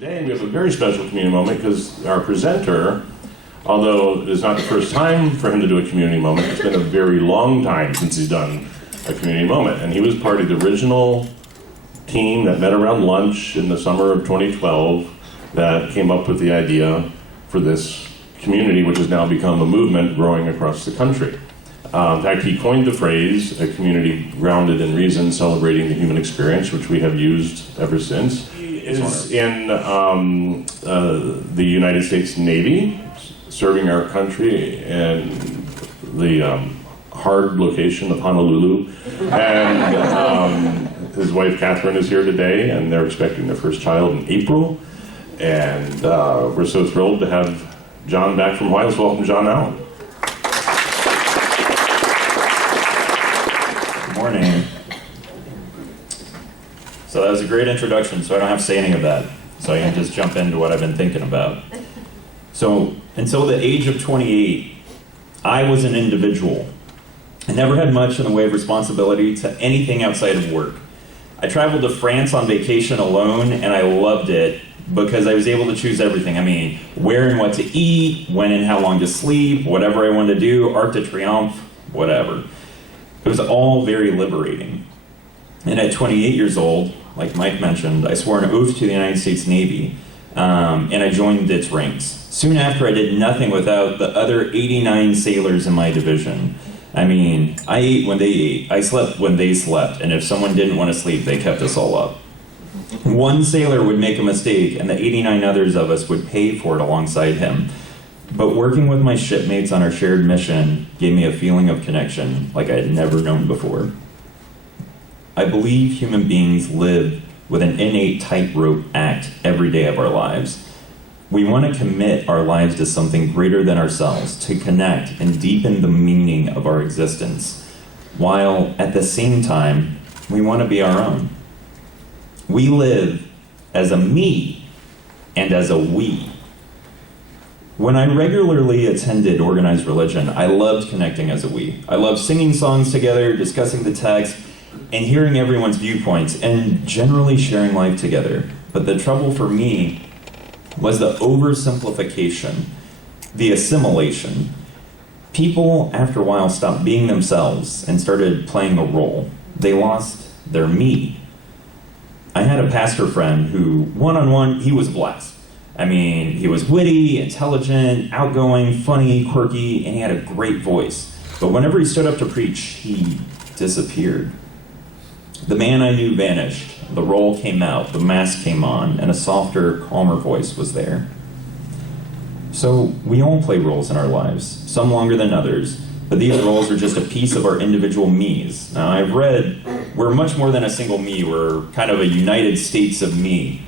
Today we have a very special community moment because our presenter, although it is not the first time for him to do a community moment, it's been a very long time since he's done a community moment. And he was part of the original team that met around lunch in the summer of 2012 that came up with the idea for this community, which has now become a movement growing across the country. In fact, he coined the phrase, a community grounded in reason, celebrating the human experience, which we have used ever since. He is in the United States Navy, serving our country in the hard location of Honolulu. And his wife, Catherine, is here today, and they're expecting their first child in April. And we're so thrilled to have John back from Hawaii. Let's welcome John Allen. Morning. So that was a great introduction, so I don't have to say any of that. So I can just jump into what I've been thinking about. So until the age of 28, I was an individual. I never had much in the way of responsibility to anything outside of work. I traveled to France on vacation alone, and I loved it because I was able to choose everything. I mean, where and what to eat, when and how long to sleep, whatever I wanted to do, Arc de Triomphe, whatever. It was all very liberating. And at 28 years old, like Mike mentioned, I swore an oath to the United States Navy, and I joined its ranks. Soon after, I did nothing without the other 89 sailors in my division. I mean, I ate when they ate, I slept when they slept, and if someone didn't want to sleep, they kept us all up. One sailor would make a mistake, and the 89 others of us would pay for it alongside him. But working with my shipmates on our shared mission gave me a feeling of connection like I had never known before. I believe human beings live with an innate tightrope act every day of our lives. We want to commit our lives to something greater than ourselves, to connect and deepen the meaning of our existence, while at the same time, we want to be our own. We live as a me and as a we. When I regularly attended organized religion, I loved connecting as a we. I loved singing songs together, discussing the text, and hearing everyone's viewpoints, and generally sharing life together. But the trouble for me was the oversimplification, the assimilation. People, after a while, stopped being themselves and started playing a role. They lost their me. I had a pastor friend who, one-on-one, he was a blast. I mean, he was witty, intelligent, outgoing, funny, quirky, and he had a great voice. But whenever he stood up to preach, he disappeared. The man I knew vanished. The role came out, the mask came on, and a softer, calmer voice was there. So we all play roles in our lives, some longer than others, but these roles are just a piece of our individual me's. Now, I've read we're much more than a single me. We're kind of a United States of me.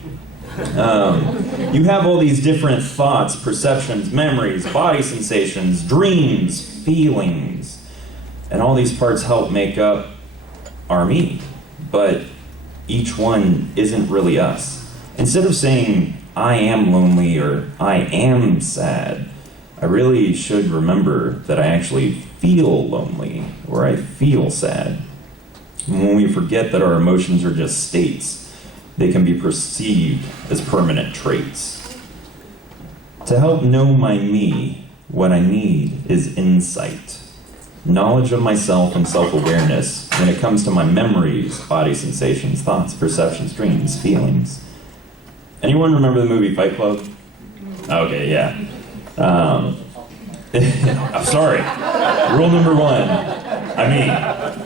You have all these different thoughts, perceptions, memories, body sensations, dreams, feelings, and all these parts help make up our me, but each one isn't really us. Instead of saying, I am lonely or I am sad, I really should remember that I actually feel lonely or I feel sad. And when we forget that our emotions are just states, they can be perceived as permanent traits. To help know my me, what I need is insight. Knowledge of myself and self-awareness when it comes to my memories, body sensations, thoughts, perceptions, dreams, feelings. Anyone remember the movie Fight Club? Okay, yeah. I'm sorry. Rule number one. I mean,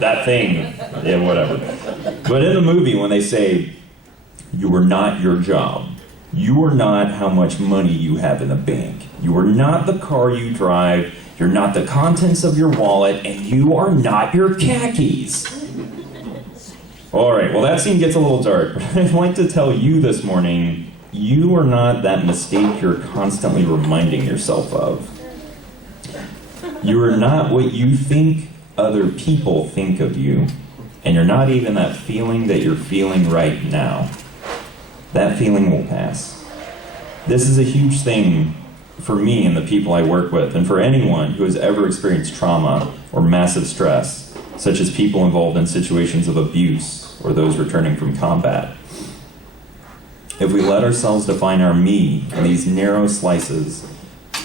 that thing. Yeah, whatever. But in the movie, when they say, you are not your job. You are not how much money you have in the bank. You are not the car you drive. You're not the contents of your wallet. And you are not your khakis. All right, well, that scene gets a little dark. But I'd like to tell you this morning, you are not that mistake you're constantly reminding yourself of. You are not what you think other people think of you. And you're not even that feeling that you're feeling right now. That feeling will pass. This is a huge thing for me and the people I work with, and for anyone who has ever experienced trauma or massive stress, such as people involved in situations of abuse or those returning from combat. If we let ourselves define our me in these narrow slices,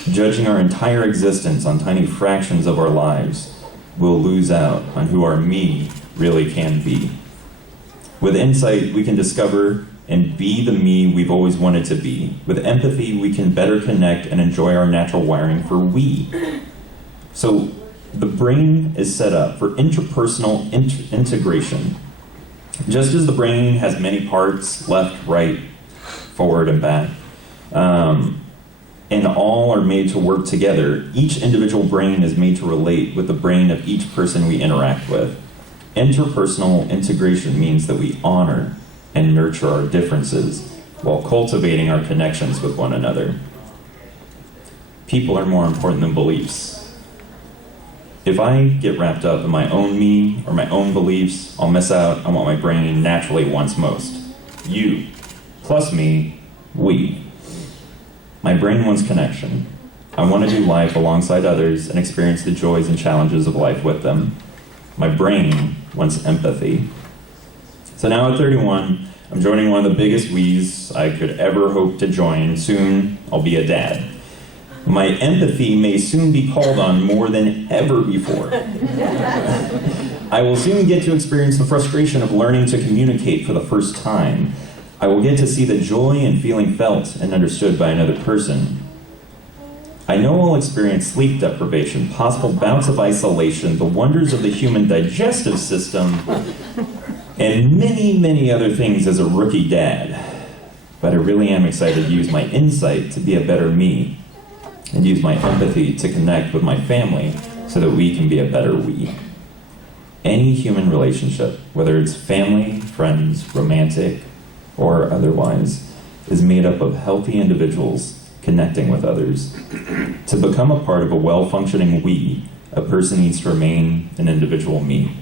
judging our entire existence on tiny fractions of our lives, we'll lose out on who our me really can be. With insight, we can discover and be the me we've always wanted to be. With empathy, we can better connect and enjoy our natural wiring for we. So the brain is set up for interpersonal integration. Just as the brain has many parts, left, right, forward, and back, and all are made to work together, each individual brain is made to relate with the brain of each person we interact with. Interpersonal integration means that we honor and nurture our differences while cultivating our connections with one another. People are more important than beliefs. If I get wrapped up in my own me or my own beliefs, I'll miss out on what my brain naturally wants most. You, plus me, we. My brain wants connection. I want to do life alongside others and experience the joys and challenges of life with them. My brain wants empathy. So now at 31, I'm joining one of the biggest we's I could ever hope to join. Soon, I'll be a dad. My empathy may soon be called on more than ever before. I will soon get to experience the frustration of learning to communicate for the first time. I will get to see the joy and feeling felt and understood by another person. I know I'll experience sleep deprivation, possible bouts of isolation, the wonders of the human digestive system, and many, many other things as a rookie dad. But I really am excited to use my insight to be a better me, and use my empathy to connect with my family so that we can be a better we. Any human relationship, whether it's family, friends, romantic, or otherwise, is made up of healthy individuals connecting with others. To become a part of a well-functioning we, a person needs to remain an individual me.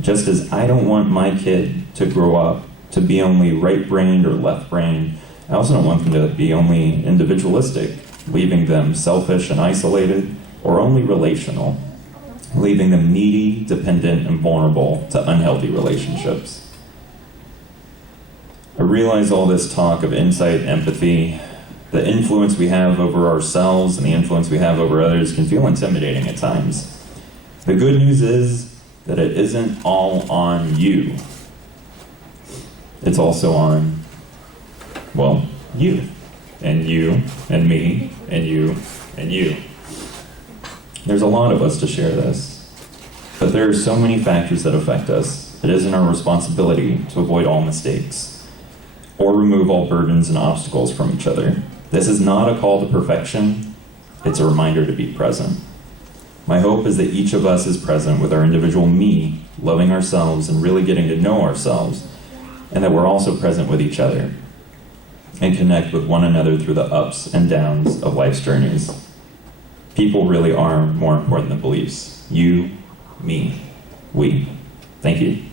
Just as I don't want my kid to grow up to be only right-brained or left-brained, I also don't want them to be only individualistic, leaving them selfish and isolated, or only relational, leaving them needy, dependent, and vulnerable to unhealthy relationships. I realize all this talk of insight, empathy, the influence we have over ourselves and the influence we have over others can feel intimidating at times. The good news is that it isn't all on you. It's also on, well, you, and me, and you, and you. There's a lot of us to share this, but there are so many factors that affect us. It isn't our responsibility to avoid all mistakes or remove all burdens and obstacles from each other. This is not a call to perfection, it's a reminder to be present. My hope is that each of us is present with our individual me, loving ourselves and really getting to know ourselves, and that we're also present with each other and connect with one another through the ups and downs of life's journeys. People really are more important than beliefs. You, me, we. Thank you.